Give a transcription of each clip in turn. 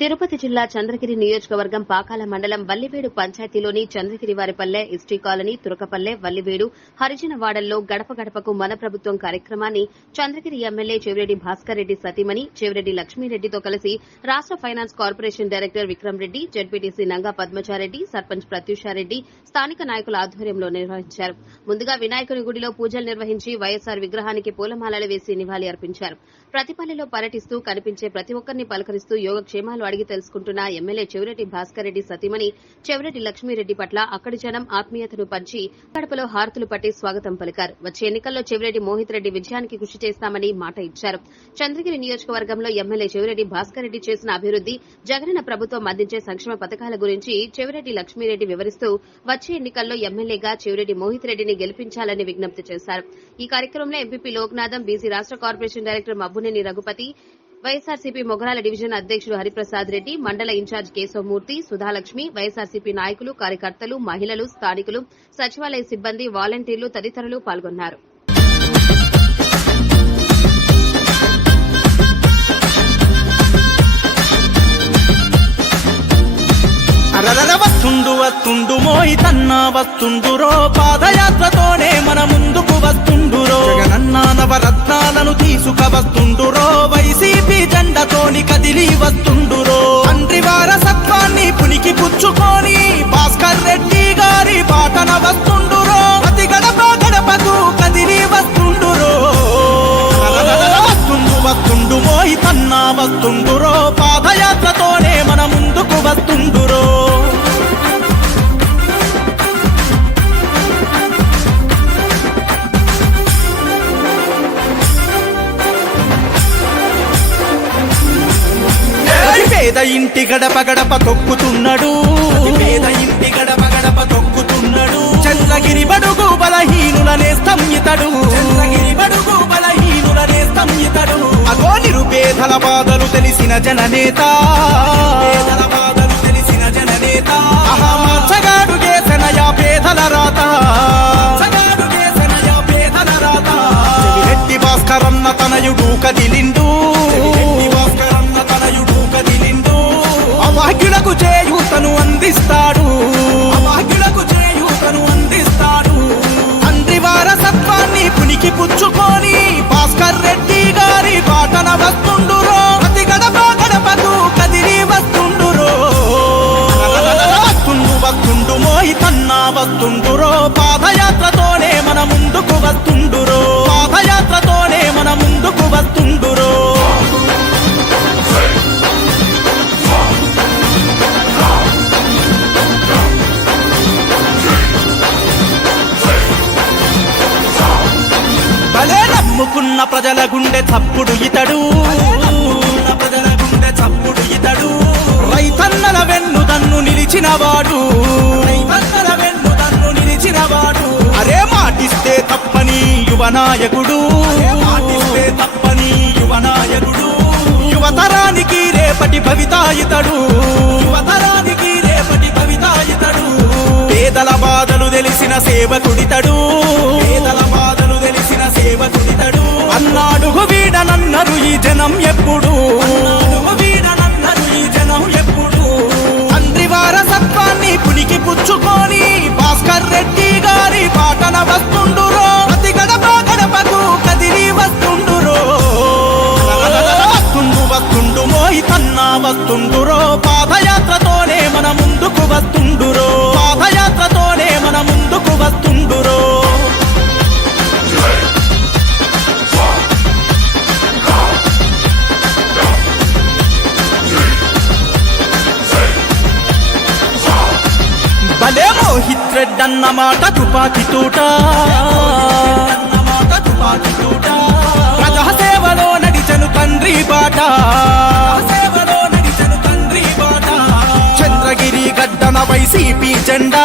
తిరుపతి జిల్లా చంద్రగిరి నియోజకవర్గం పాకాల మండలం వల్లివేడు పంచాయతీలోని చంద్రగిరి వారిపల్లె ఎస్టీ కాలనీ తురకపల్లె వల్లివేడు హరిజనవాడల్లో గడప గడపకు మన ప్రభుత్వం కార్యక్రమాన్ని చంద్రగిరి ఎమ్మెల్యే చెవిరెడ్డి భాస్కర్ రెడ్డి సతీమణి చెవిరెడ్డి లక్ష్మీరెడ్డితో కలిసి రాష్ట finance corporation director Vikram Reddy ZPTC Nanga Padmachareddy sarpanch Pratyushareddy స్థానిక నాయకుల ఆధ్వర్యంలో నిర్వహించారు. ముందుగా వినాయకుని గుడిలో పూజలు నిర్వహించి వైఎస్సార్ విగ్రహానికి పూలమాలలు వేసి నివాళి అర్పించారు. ప్రతిపల్లిలో పర్యటిస్తూ కనిపించే ప్రతి ఒక్కరిని పలకరిస్తూ యోగక్షేమాలు అడిగి తెలుసుకుంటున్న ఎమ్మెల్యే చెవిరెడ్డి భాస్కర్ రెడ్డి సతీమణి చెవిరెడ్డి లక్ష్మీరెడ్డి పట్ల అక్కడి జనం ఆత్మీయతను పంచి కడపలో హారతులు పట్టి స్వాగతం పలికారు. వచ్చే ఎన్నికల్లో చెవిరెడ్డి మోహిత్ రెడ్డి విజయానికి కృషి చేస్తామని మాట ఇచ్చారు. చంద్రగిరి నియోజకవర్గంలో ఎమ్మెల్యే చెవిరెడ్డి భాస్కర్ రెడ్డి చేసిన అభివృద్ది జగనన్న ప్రభుత్వం అందించే సంక్షేమ పథకాల గురించి చెవిరెడ్డి లక్ష్మీరెడ్డి వివరిస్తూ వచ్చే ఎన్నికల్లో ఎమ్మెల్యేగా చెవిరెడ్డి మోహిత్ రెడ్డిని గెలిపించాలని విజ్ఞప్తి చేశారు. ఈ కార్యక్రమంలో ఎంపీపీ లోక్నాథం బీసీ రాష్ట corporation director Mabbu Mabbuneni Raghupati YSRCP Mogarala division అధ్యకుడు హరిప్రసాద్ రెడ్డి మండల ఇన్ఛార్జ్ కేశవమూర్తి సుధాలక్ష్మి వైఎస్ఆర్సీపీ నాయకులు కార్యకర్తలు మహిళలు స్థానికులు సచివాలయ సిబ్బంది వాలంటీర్లు తదితరులు పాల్గొన్నారు. అరరర వస్తుండు వస్తుండు మోయి తన్న వస్తుండురో పాదయాత్రతోనే మన ముందుకు వస్తుండురో జగనన్న నవరత్నాలను తీసుక వస్తుండురో వైసీపీ జెండతోని కదిలి వస్తుండురో పేద ఇంటి గడప గడప తొక్కుతున్నాడు. పేద ఇంటి గడప గడప తొక్కుతున్నాడు. చంద్రగిరి బడుగు బలహీనులనే స్తంభితడు చంద్రగిరి బడుగు బలహీనులనే స్తంభితడు అగో నిరుపేదల బాధలు తెలిసిన జననేత. పేదల బాధలు తెలిసిన జననేత. ఆహా మార్చగాడు చేసనయా పేదల రాత. మార్చగాడు చేసనయా పేదల రాత. చెవిరెడ్డి భాస్కరన్న తనయుడు కదిలిండు. అభాగ్యులకు చేయూతను అందిస్తాడు. అభాగ్యులకు చేయూతను అందిస్తాడు. తండ్రి వారసత్వాన్ని పునికి పుచ్చుకొని భాస్కర్ రెడ్డి గారి బాటన వస్తుండురో. ప్రతి గడప గడపకు కదిలి వస్తుండురో. వస్తుండు వస్తుండు మోహితన్న వస్తుండురో. పాదయాత్రతోనే మన ముందుకు వస్తుండురో. పాదయాత్రతోనే మన ముందుకు వస్తుండు ప్రజల గుండె చప్పుడు ఇతడు. ప్రజల గుండె చప్పుడు ఇతడు. రైతన్నల వెన్ను దన్ను నిలిచినవాడు రైతన్నల వెన్ను దన్ను నిలిచినవాడు అరే మాటిస్తే తప్పని యువ నాయకుడు. మాటిస్తే తప్పని యువ నాయకుడు. యువతరానికి రేపటి భవితాయితడు యువతరానికి రేపటి భవితాయితడు పేదల బాధలు తెలిసిన సేవకుడితడు. పేదల వీడనన్నరు ఈ జనం ఎప్పుడు? వీడనన్నరు ఈ జనం ఎప్పుడు? తండ్రి వారసత్వాన్ని పునికి పుచ్చుకొని భాస్కర్ రెడ్డి గారి పాటన వస్తుండురో. ప్రతి గడప గడపకు కదిలి వస్తుండురో. వస్తుండు వస్తుండు వస్తుండురో. తుపాకి తూట. ప్రజా సేవలో నడిచను తండ్రి బాట. సేవలో నడిచను తండ్రి బాట. చంద్రగిరి గడ్డన వైసీపీ జెండా.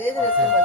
లేదు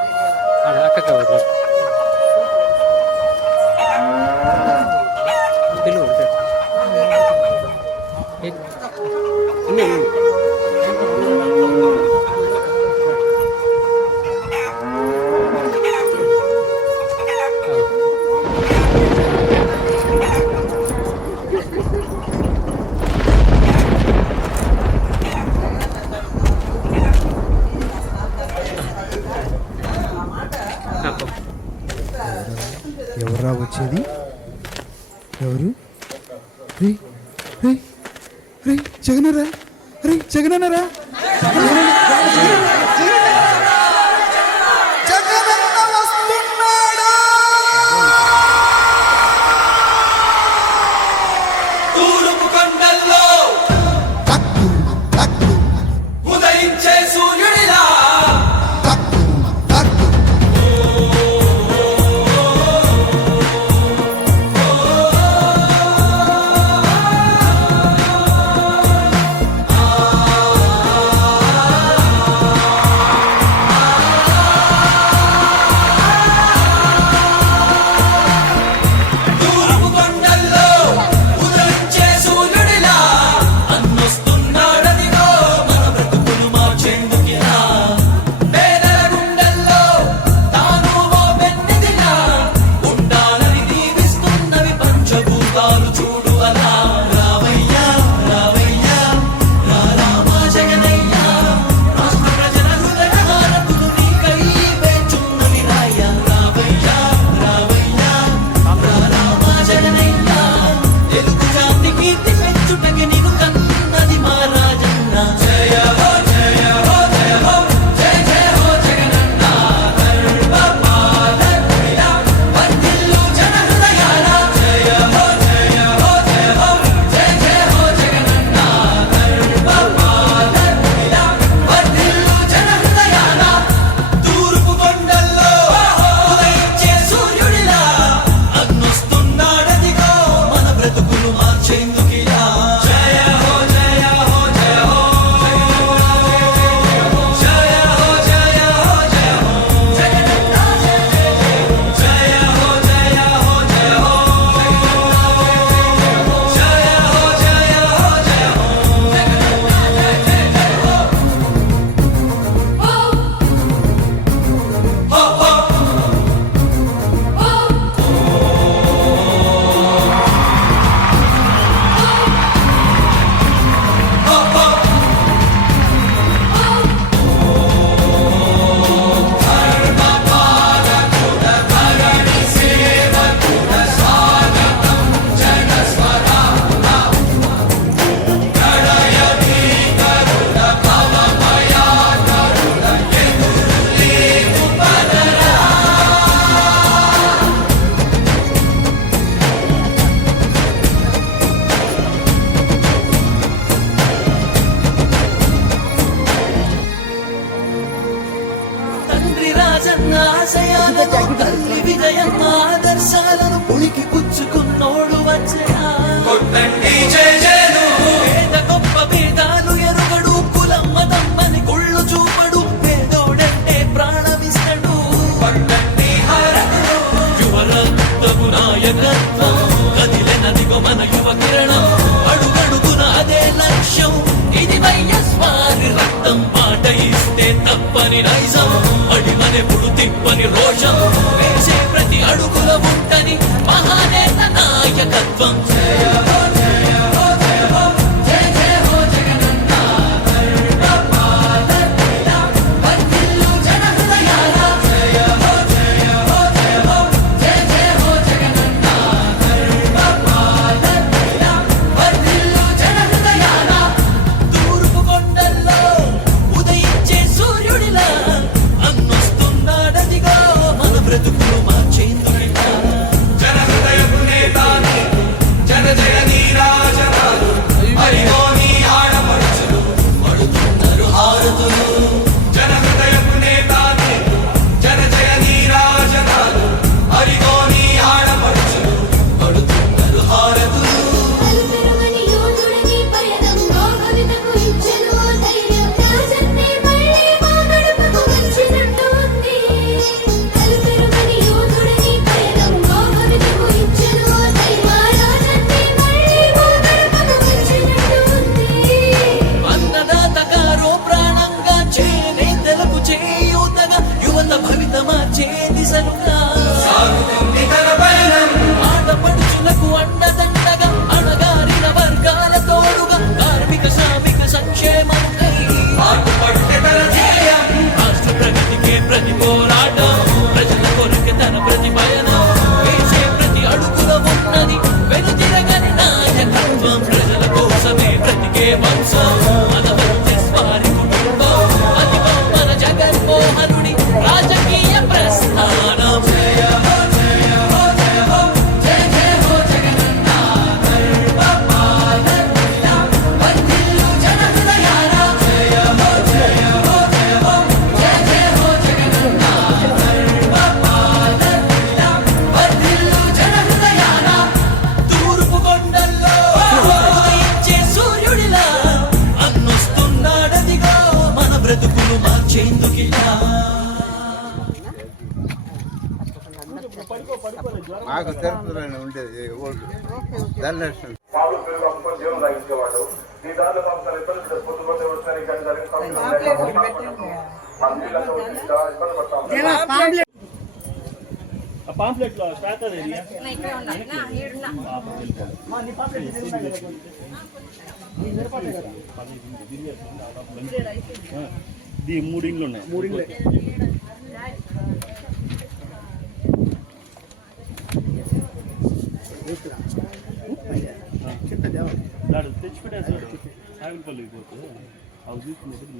విజయన్న ఆదర్శాలను పుణికి పుచ్చుకున్నోడు వచ్చే చాలా ఇబ్బంది పడతాం ఈ మూడు ఇండ్లు ఉన్నాయి. మూడు ఇండ్లు. దాడు తెచ్చిపెట్టారు సార్ సాగుపల్లి పోతే అవి తీసుకున్నప్పుడు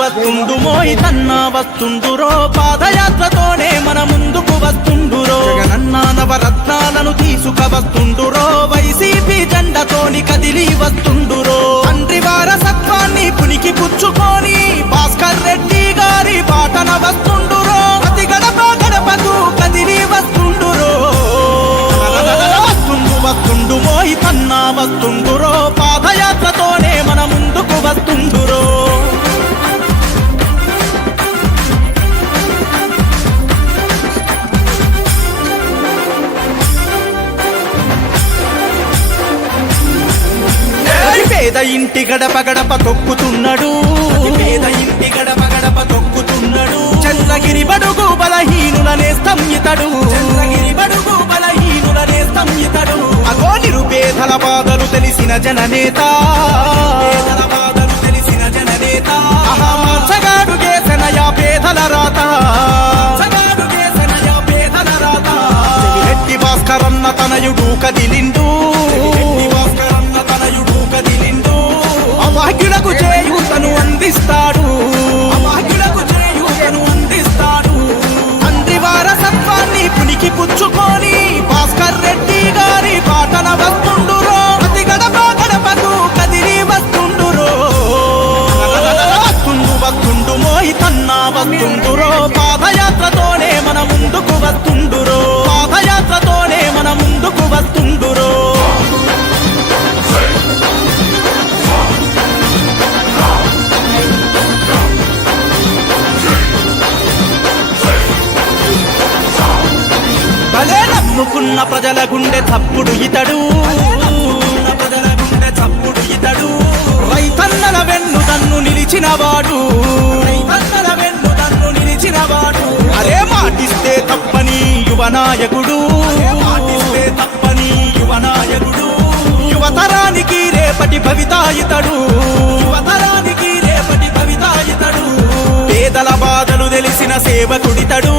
వస్తుండు వస్తుండు మోయి వస్తుండురో. పాదయాత్రతోనే మన ముందుకు వస్తుండురో. జగనన్న నవరత్నాలను తీసుక వస్తుండురో వైసీపీ జెండతోని కదిలి వస్తుండురో. తండ్రి వారసత్వాన్ని పునికి పుచ్చుకొని భాస్కర్ రెడ్డి గారి బాటన వస్తుండురో. ప్రతి గడప గడపకు కదిలి వస్తుండురో. వస్తుండు వస్తుండు మోయి తన్నా వస్తుండురో. పాదయాత్రతోనే మన ముందుకు వస్తుండురో. ఇంటి గడప గడప తొక్కుతున్నాడు. పేద ఇంటి గడప గడప తొక్కుతున్నాడు. చంద్రగిరి బడుగు బలహీనులనే స్తంభితడు. చంద్రగిరి బడుగు బలహీనులనే స్తంభితడు. అగో నిరుపేదల బాధలు తెలిసిన జననేత. బాధలు తెలిసిన జననేత. చేసనయా పేదల రాత. భాస్కరన్న తనయుడు కదిలిండు. చేయూతను నమ్ముకున్న ప్రజల గుండె తప్పుడు ఇతడు. ప్రజల గుండె తప్పుడు ఇతడు రైతన్నల వెన్ను తన్ను నిలిచినవాడు రైతన్నల వెన్ను తన్ను నిలిచినవాడు అరే మాటిస్తే తప్పని యువ నాయకుడు. మాటిస్తే తప్పని యువ నాయకుడు. యువతరానికి రేపటి భవితాయితడు యువతరానికి రేపటి భవితాయితడు పేదల బాధలు తెలిసిన సేవకుడితడు.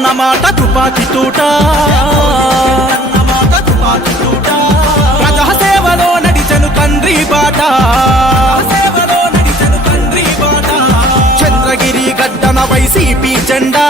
మోహిత్ తుపాకి తూట అన్నమాట తుపాకి తూట. ప్రజా సేవలో నడిచను తండ్రి బాట సేవలో నడిచను తండ్రి బాట. చంద్రగిరి గడ్డన వైసీపీ జెండా.